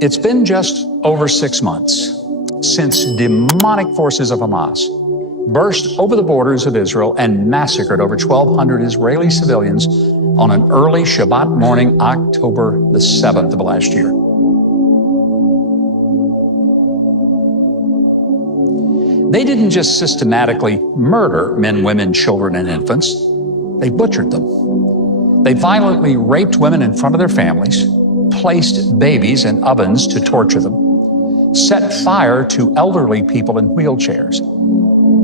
It's been just over 6 months since demonic forces of Hamas burst over the borders of Israel and massacred over 1,200 Israeli civilians on an early Shabbat morning, October the 7th of last year. They didn't just systematically murder men, women, children, and infants. They butchered them. They violently raped women in front of their families, placed babies in ovens to torture them, set fire to elderly people in wheelchairs,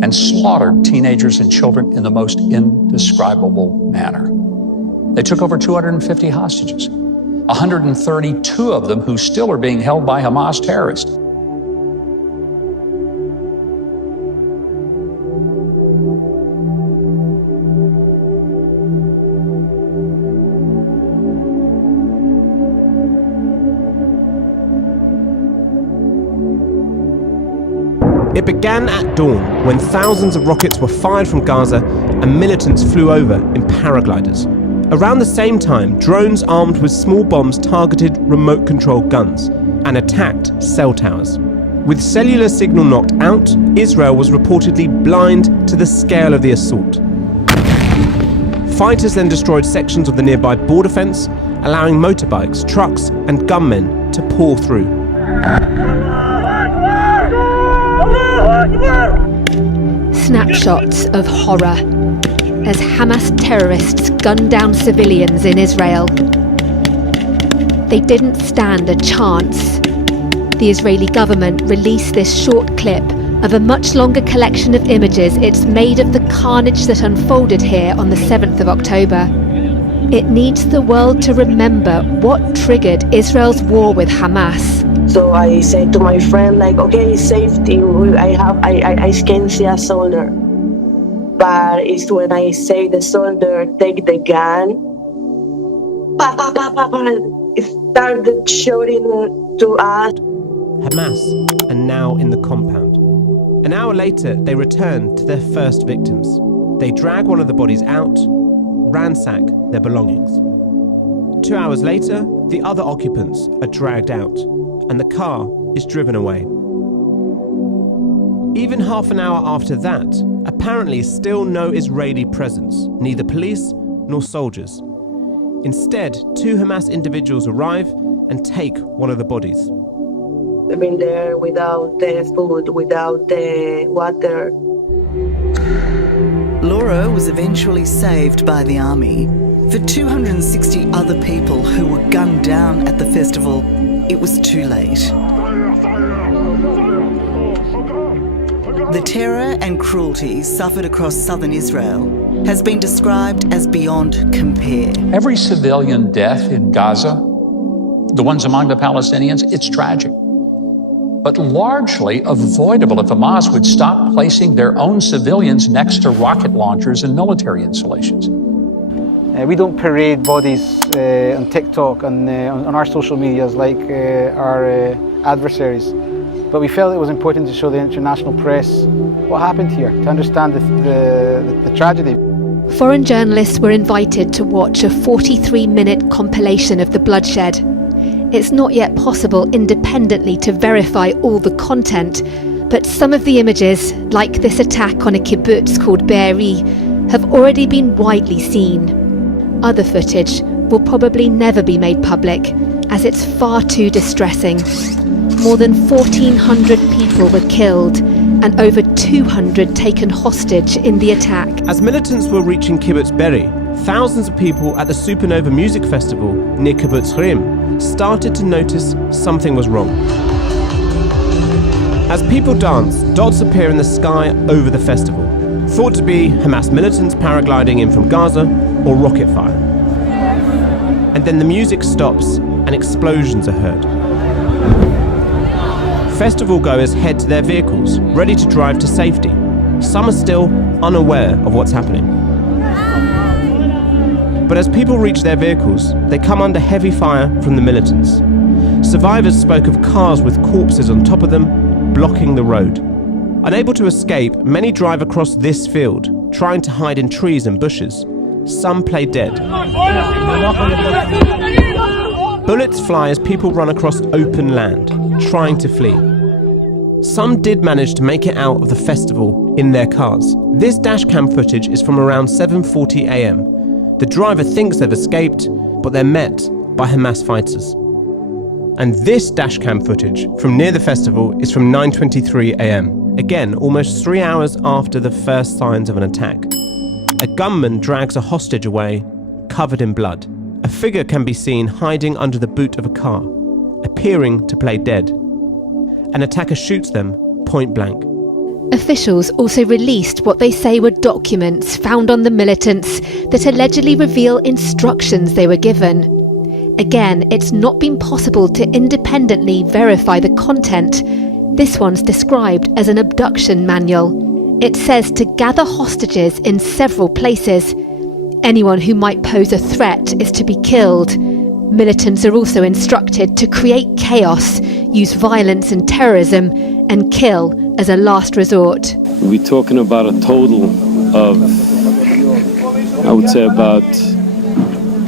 and slaughtered teenagers and children in the most indescribable manner. They took over 250 hostages, 132 of them who still are being held by Hamas terrorists. It began at dawn when thousands of rockets were fired from Gaza and militants flew over in paragliders. Around the same time, drones armed with small bombs targeted remote-controlled guns and attacked cell towers. With cellular signal knocked out, Israel was reportedly blind to the scale of the assault. Fighters then destroyed sections of the nearby border fence, allowing motorbikes, trucks, and gunmen to pour through. Snapshots of horror as Hamas terrorists gunned down civilians in Israel. They didn't stand a chance. The Israeli government released this short clip of a much longer collection of images it's made of the carnage that unfolded here on the 7th of October. It needs the world to remember what triggered Israel's war with Hamas. So I said to my friend, like, okay, safety, I can see a soldier. But it's when I say the soldier, take the gun, it started shooting to us. Hamas are now in the compound. An hour later, they return to their first victims. They drag one of the bodies out, ransack their belongings. 2 hours later, the other occupants are dragged out, and the car is driven away. Even half an hour after that, apparently still no Israeli presence, neither police nor soldiers. Instead, 2 Hamas individuals arrive and take one of the bodies. I've been there without the food, without the water. Laura was eventually saved by the army. For 260 other people who were gunned down at the festival, it was too late. The terror and cruelty suffered across southern Israel has been described as beyond compare. Every civilian death in Gaza, the ones among the Palestinians, it's tragic, but largely avoidable if Hamas would stop placing their own civilians next to rocket launchers and military installations. We don't parade bodies on TikTok and on our social medias like our adversaries, but we felt it was important to show the international press what happened here, to understand the tragedy. Foreign journalists were invited to watch a 43-minute compilation of the bloodshed. It's not yet possible independently to verify all the content, but some of the images, like this attack on a kibbutz called Be'eri, have already been widely seen. Other footage will probably never be made public, as it's far too distressing. More than 1,400 people were killed and over 200 taken hostage in the attack. As militants were reaching Kibbutz Be'eri, thousands of people at the Supernova Music Festival near Kibbutz Rim started to notice something was wrong. As people dance, dots appear in the sky over the festival, thought to be Hamas militants paragliding in from Gaza or rocket fire. And then the music stops and explosions are heard. Festival goers head to their vehicles, ready to drive to safety. Some are still unaware of what's happening. But as people reach their vehicles, they come under heavy fire from the militants. Survivors spoke of cars with corpses on top of them, blocking the road. Unable to escape, many drive across this field, trying to hide in trees and bushes. Some play dead. Bullets fly as people run across open land, trying to flee. Some did manage to make it out of the festival in their cars. This dashcam footage is from around 7:40 a.m. The driver thinks they've escaped, but they're met by Hamas fighters. And this dashcam footage from near the festival is from 9:23 a.m. Again, almost 3 hours after the first signs of an attack. A gunman drags a hostage away, covered in blood. A figure can be seen hiding under the boot of a car, appearing to play dead. An attacker shoots them point blank. Officials also released what they say were documents found on the militants that allegedly reveal instructions they were given. Again, it's not been possible to independently verify the content. This one's described as an abduction manual. It says to gather hostages in several places. Anyone who might pose a threat is to be killed. Militants are also instructed to create chaos, use violence and terrorism, and kill as a last resort. We're talking about a total of, I would say, about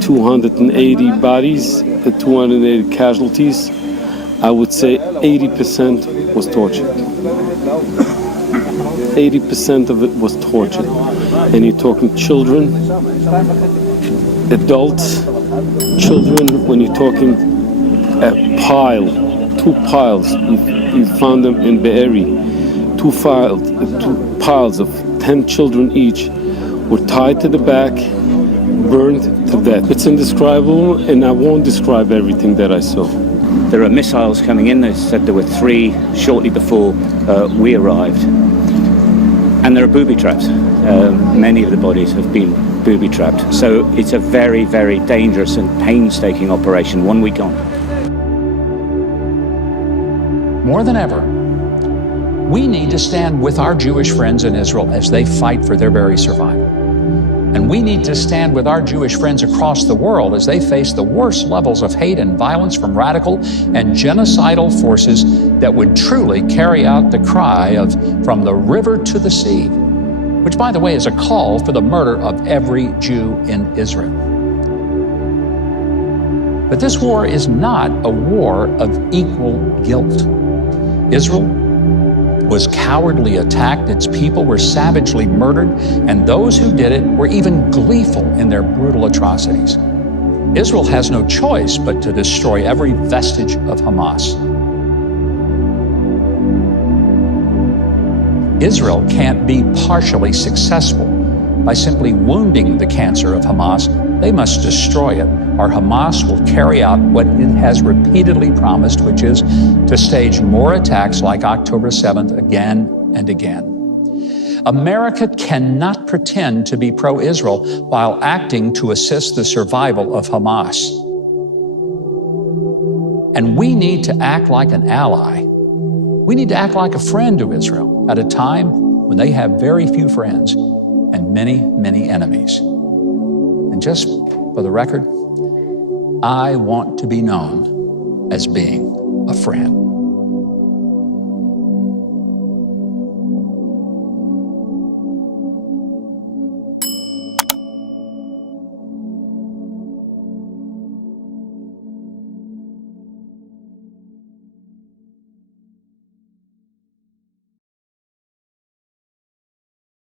280 bodies, 280 casualties. I would say 80% was torture. 80% of it was torture. And you're talking children, adults, children, when you're talking a pile, 2 piles, you found them in Be'eri, 2 piles of 10 children each were tied to the back, burned to death. It's indescribable, and I won't describe everything that I saw. There are missiles coming in. They said there were 3 shortly before we arrived. And there are booby traps. Many of the bodies have been booby trapped. So it's a very, very dangerous and painstaking operation, 1 week on. More than ever, we need to stand with our Jewish friends in Israel as they fight for their very survival. And we need to stand with our Jewish friends across the world as they face the worst levels of hate and violence from radical and genocidal forces that would truly carry out the cry of "from the river to the sea," which, by the way, is a call for the murder of every Jew in Israel. But this war is not a war of equal guilt. Israel was cowardly attacked, its people were savagely murdered, and those who did it were even gleeful in their brutal atrocities. Israel has no choice but to destroy every vestige of Hamas. Israel can't be partially successful by simply wounding the cancer of Hamas. They must destroy it, or Hamas will carry out what it has repeatedly promised, which is to stage more attacks like October 7th again and again. America cannot pretend to be pro-Israel while acting to assist the survival of Hamas. And we need to act like an ally. We need to act like a friend to Israel at a time when they have very few friends and many, many enemies. And just for the record, I want to be known as being a friend.